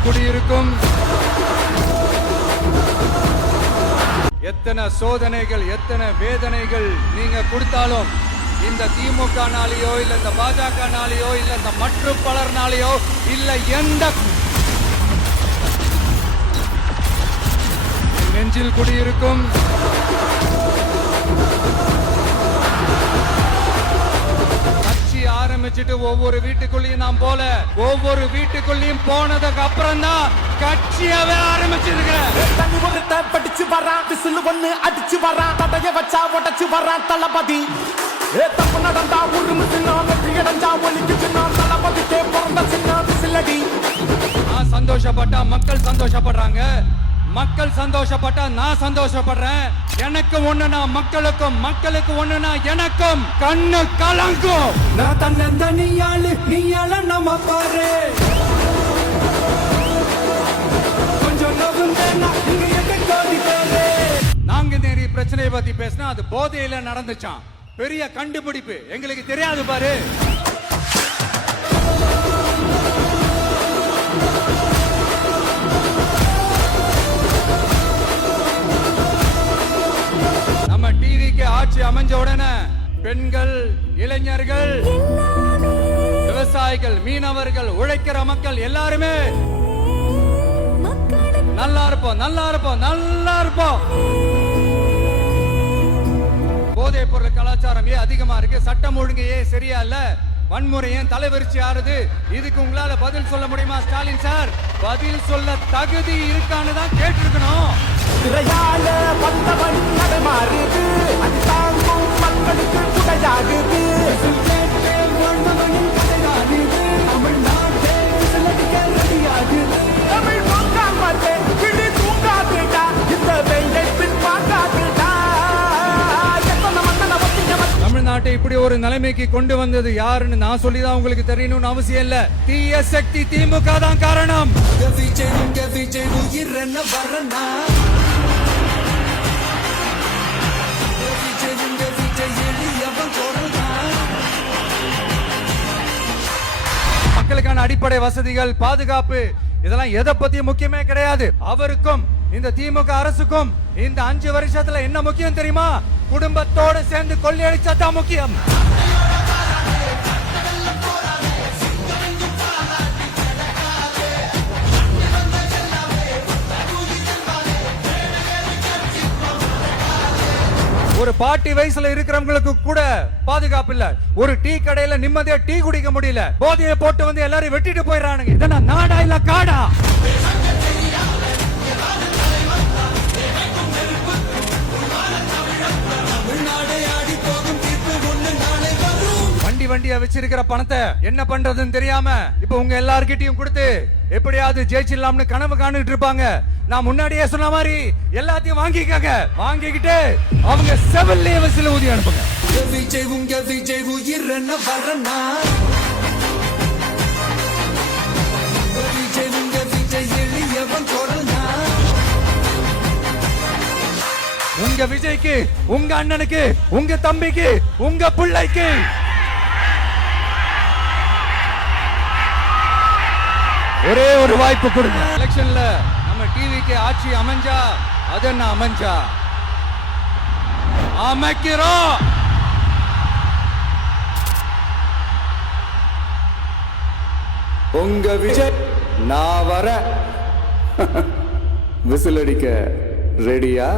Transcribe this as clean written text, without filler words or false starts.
நெஞ்சில் குடியிருக்கும் எத்தனை சோதனைகள் எத்தனை வேதனைகள் நீங்க கொடுத்தாலும் இந்த திமுகனாலேயோ இல்ல இந்த பாஜகனாலேயோ இல்ல இந்த மற்ற பலர்னாலேயோ இல்ல எந்த நெஞ்சில் குடியிருக்கும் கட்சி ஆரம்பிச்சுட்டு ஒவ்வொரு வீட்டுக்குள்ளேயும் நான் போல ஒவ்வொரு வீட்டுக்குள்ளேயும் போனதுக்கு அப்புறம் தான் கட்சியாவே ஆரம்பிச்சிருக்கிறேன். படிச்சு வரான் விசில் ஒண்ணு அடிச்சு வரான் தடைய வச்சா உடச்சு வரான் தளபதி தப்பு நடந்தா உருமு சின்ன வெற்றி அடைஞ்சா ஒலிக்கு சின்ன தளபதிக்கே பிறந்த சின்ன விசிலடி. நான் சந்தோஷப்பட்டா மக்கள் சந்தோஷப்படுறாங்க, மக்கள் சந்தோஷப்பட்டா நான் சந்தோஷப்படுறேன். எனக்கு ஒண்ணுனா மக்களுக்கும் மக்களுக்கு ஒண்ணுனா எனக்கும் கண்ணு கலங்கும். நான் தன்னந்தனியாளு நீயால நம்ம பாரு கொஞ்சம் நோகுந்தேன்னா இங்க எங்க கோடி பேரு. நாங்க நேரி பிரச்சனையை பத்தி பேசினா அது போதையில நடந்துச்சான். பெரிய கண்டுபிடிப்பு எங்களுக்கு தெரியாது பாரு. நம்ம டிவிக்கு ஆட்சி அமைஞ்ச உடனே பெண்கள், இளைஞர்கள், விவசாயிகள், மீனவர்கள், உழைக்கிற மக்கள் எல்லாருமே நல்லா இருப்போம் நல்லா இருப்போம் நல்லா இருப்போம். போதைப் பொருள் கலாச்சாரம் ஏன் அதிகமா இருக்கு, சட்டம் ஒழுங்கு ஏன் சரியா இல்ல, வன்முறை ஏன் தலைவரிச்சு ஆறுது, இதுக்கு உங்களால பதில் சொல்ல முடியுமா ஸ்டாலின் சார்? பதில் சொல்ல தகுதி இருக்கான்னு தான் கேட்டிருக்கணும். திரையால வந்தவன் மாறுது அது தாங்கும் மக்களுக்கு குடையாகுது. தமிழ்நாட்டே சிலடிக்க ரெடியாகுது. தமிழ் பொங்காமலே கிளி தூங்காதுடா இந்த வெள்ளை பின் பார்க்காதுடா. தமிழ்நாட்டை இப்படி ஒரு நிலைமைக்கு கொண்டு வந்தது யாருன்னு நான் சொல்லிதான் உங்களுக்கு தெரியணும்னு அவசியம் இல்ல. தீய சக்தி திமுக தான் காரணம். மக்களுக்கான அடிப்படை வசதிகள், பாதுகாப்பு, இதெல்லாம் எதை பத்தி முக்கியமே கிடையாது. அவருக்கும் இந்த திமுக அரசுக்கும் இந்த 5 வருஷத்துல என்ன முக்கியம் தெரியுமா? குடும்பத்தோடு சேர்ந்து கொள்ளையடிச்சா தான் முக்கியம். ஒரு பாட்டி வயசுல இருக்கிறவங்களுக்கு கூட பாதுகாப்பு இல்ல. ஒரு டீ கடையில நிம்மதியா டீ குடிக்க முடியல. போதையை போட்டு வந்து எல்லாரும் வெட்டிட்டு போயிடறானுங்க. இதெல்லாம் நாடா இல்ல காடா? வண்டியா வச்சிருக்கிற பணத்தை என்ன பண்றதுன்னு தெரியாம இப்ப உங்க எல்லார்கிட்டயும் கொடுத்து எப்படியாவது ஜெயிச்சிடலாம்னு கனவு காணிட்டு இருப்பாங்க. நான் முன்னாடியே சொன்ன மாதிரி எல்லாத்தையும் வாங்கிக்கங்க. வாங்கிக்கிட்டு அவங்க செவல்லே விசில் ஊதி அனுப்புங்க. உங்க விஜய்க்கு, உங்க அண்ணனுக்கு, உங்க தம்பிக்கு, உங்க பிள்ளைக்கு ஒரே ஒரு வாய்ப்பு கொடுங்க. எலெக்ஷன்ல நம்ம டிவிக்கு ஆட்சி அமைஞ்சா அது என்ன அமைஞ்சா அமைக்கிறோம். உங்க விஜய் நான் வர விசில் அடிக்க ரெடியா?